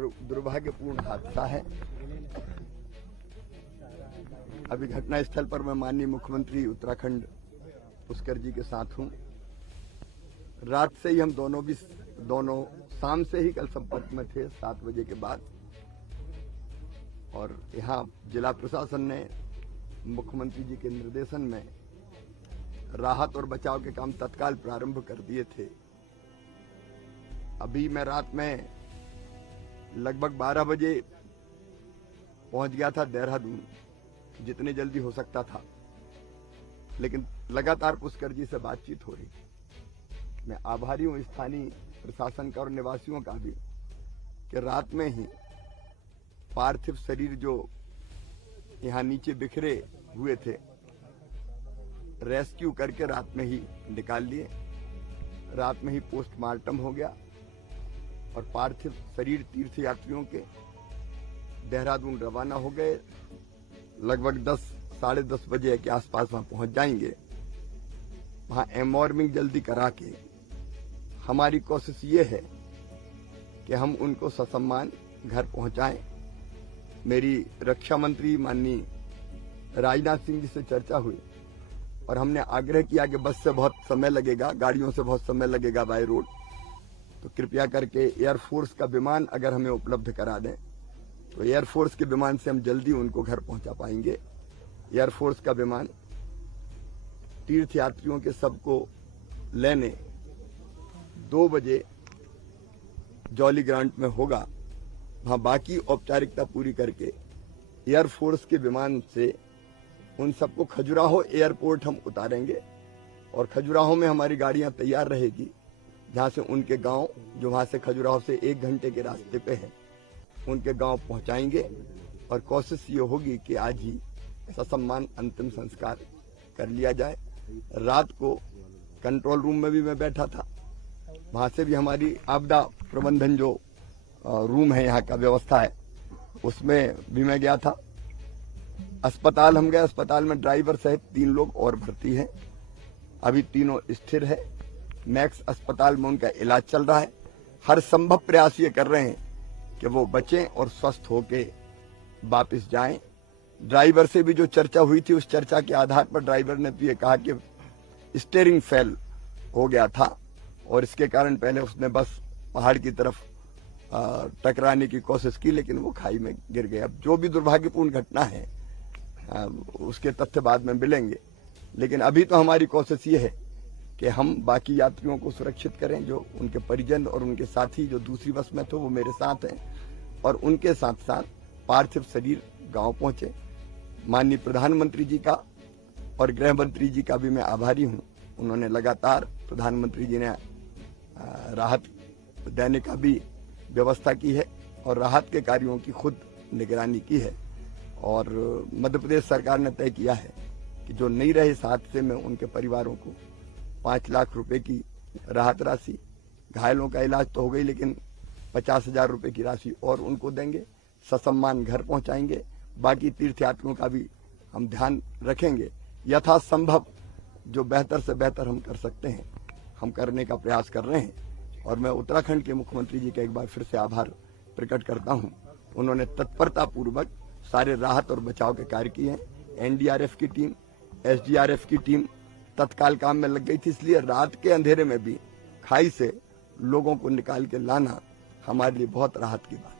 दुर्भाग्यपूर्ण हादसा है। अभी घटना स्थल पर मैं माननीय मुख्यमंत्री उत्तराखंड पुष्कर जी के साथ हूं। रात से ही हम दोनों शाम से ही कल संपर्क में थे 7 बजे के बाद, और यहां जिला प्रशासन ने मुख्यमंत्री जी के निर्देशन में राहत और बचाव के काम तत्काल प्रारंभ कर दिए थे। अभी मैं रात में लगभग 12 बजे पहुंच गया था देहरादून, जितने जल्दी हो सकता था, लेकिन लगातार पुष्कर जी से बातचीत हो रही। मैं आभारी हूं स्थानीय प्रशासन का और निवासियों का भी कि रात में ही पार्थिव शरीर जो यहां नीचे बिखरे हुए थे, रेस्क्यू करके रात में ही निकाल लिए। रात में ही पोस्टमार्टम हो गया और पार्थिव शरीर तीर्थयात्रियों के देहरादून रवाना हो गए। लगभग 10 साढ़े 10 बजे के आसपास वहां पहुंच जाएंगे। वहां एम्बॉर्मिंग जल्दी करा के हमारी कोशिश ये है कि हम उनको ससम्मान घर पहुंचाएं। मेरी रक्षा मंत्री माननीय राजनाथ सिंह जी से चर्चा हुई और हमने आग्रह किया कि बस से बहुत समय लगेगा, गाड़ियों से बहुत समय लगेगा बाय रोड, तो कृपया करके एयरफोर्स का विमान अगर हमें उपलब्ध करा दें तो एयरफोर्स के विमान से हम जल्दी उनको घर पहुंचा पाएंगे। एयरफोर्स का विमान तीर्थयात्रियों के सबको लेने 2 बजे जॉली ग्रांट में होगा। वहां बाकी औपचारिकता पूरी करके एयरफोर्स के विमान से उन सबको खजुराहो एयरपोर्ट हम उतारेंगे और खजुराहो में हमारी गाड़ियां तैयार रहेगी, जहां से उनके गांव जो वहां से खजुराहो से 1 घंटे के रास्ते पे है, उनके गांव पहुंचाएंगे। और कोशिश ये होगी कि आज ही ससम्मान अंतिम संस्कार कर लिया जाए। रात को कंट्रोल रूम में भी मैं बैठा था, वहां से भी हमारी आपदा प्रबंधन जो रूम है, यहाँ का व्यवस्था है, उसमें भी मैं गया था। अस्पताल हम गए, अस्पताल में ड्राइवर सहित 3 लोग और भर्ती हैं। अभी तीनों स्थिर है। मैक्स अस्पताल में उनका इलाज चल रहा है। हर संभव प्रयास ये कर रहे हैं कि वो बचें और स्वस्थ होके वापस जाएं। ड्राइवर से भी जो चर्चा हुई थी, उस चर्चा के आधार पर ड्राइवर ने तो ये कहा कि स्टीयरिंग फेल हो गया था और इसके कारण पहले उसने बस पहाड़ की तरफ टकराने की कोशिश की, लेकिन वो खाई में गिर गया। अब जो भी दुर्भाग्यपूर्ण घटना है उसके तथ्य बाद में मिलेंगे, लेकिन अभी तो हमारी कोशिश ये है कि हम बाकी यात्रियों को सुरक्षित करें। जो उनके परिजन और उनके साथी जो दूसरी बस में थे वो मेरे साथ हैं, और उनके साथ साथ पार्थिव शरीर गांव पहुंचे। माननीय प्रधानमंत्री जी का और गृह मंत्री जी का भी मैं आभारी हूं। उन्होंने लगातार, प्रधानमंत्री जी ने राहत देने का भी व्यवस्था की है और राहत के कार्यों की खुद निगरानी की है। और मध्य प्रदेश सरकार ने तय किया है कि जो नहीं रहे इस हादसे में, उनके परिवारों को 5 लाख रुपए की राहत राशि, घायलों का इलाज तो हो गई, लेकिन 50,000 रुपए की राशि और उनको देंगे। ससम्मान घर पहुंचाएंगे। बाकी तीर्थयात्रियों का भी हम ध्यान रखेंगे। यथासंभव जो बेहतर से बेहतर हम कर सकते हैं, हम करने का प्रयास कर रहे हैं। और मैं उत्तराखंड के मुख्यमंत्री जी का एक बार फिर से आभार प्रकट करता हूं। उन्होंने तत्परता पूर्वक सारे राहत और बचाव के कार्य किए हैं। एनडीआरएफ की टीम, एसडीआरएफ की टीम तत्काल काम में लग गई थी, इसलिए रात के अंधेरे में भी खाई से लोगों को निकाल के लाना हमारे लिए बहुत राहत की बात है।